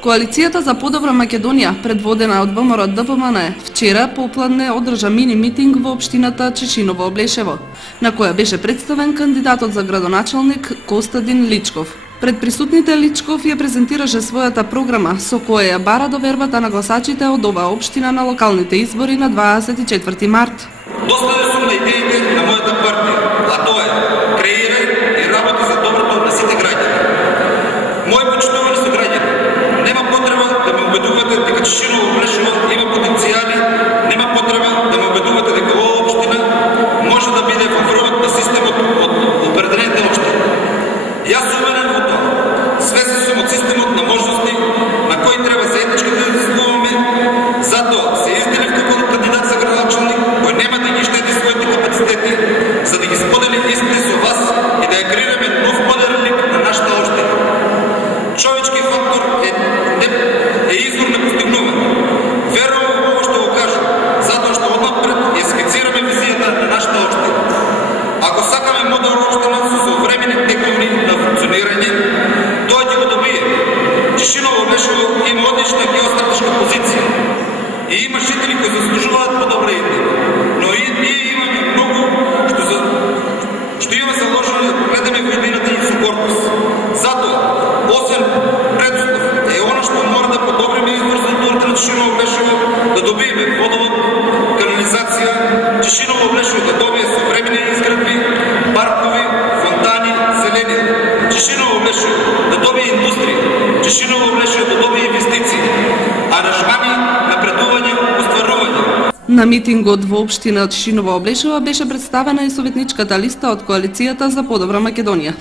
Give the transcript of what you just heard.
Коалицијата за подобра Македонија, предводена од ВМРО ДПМН, вчера попладне одржа мини митинг во општината Чешиново-Облешево, на која беше представен кандидатот за градоначалник Костадин Личков. Пред присутните Личков ја презентираше својата програма со која ја бара довербата на гласачите од оваа општина на локалните избори на 24 март. Доследен сум на идеите на мојата партија, а тоа е креира и работа за доброто на сите граѓани. Мои почитувани сограѓани, нема потреба да ме убедувате дека Чешиново-Облешево има потенцијали, нема потреба да ме убедувате дека оваа општина може да биде во врвот на системот од определените општини. Јас сум уверен во тоа. Свесен сум од системот на можности на кои треба заеднички да дискутуваме, затоа се изделив како кандидат за градоначалник кој нема да ги штети своите капацитети за да ги сподели истини со вас и да ја креираме нов модерен лик на нашата општина. Човечки фактор е извор на постигнување. Верувам во ова што го кажам, затоа што однапред ја скицираме визијата на нашата општина. Ако сакаме модерна општина со современи тековини на функционирање, тоа ќе го добиеме. Чешиново-Облешево има одлична геостратешка позиција и има жители кои заслужуваат подобра идеја. Но и ние имаме многу што имаме заложено да гледаме во идејната и со корпус. Затоа, освен предуслов е она што мора да подобриме инфраструктурата на Чешиново-Облешево, да добиеме водовод, канализација, Чешиново-Облешево да добие современи изградби, паркови, фонтани, зеленија. Чешиново-Облешево да добие индустрија, Чешиново-Облешево да добие инвестиции, аранжмани, напредување, остварување. На митингот во општина Чешиново-Облешево беше представена и советничката листа од Коалицијата за подобра Македонија.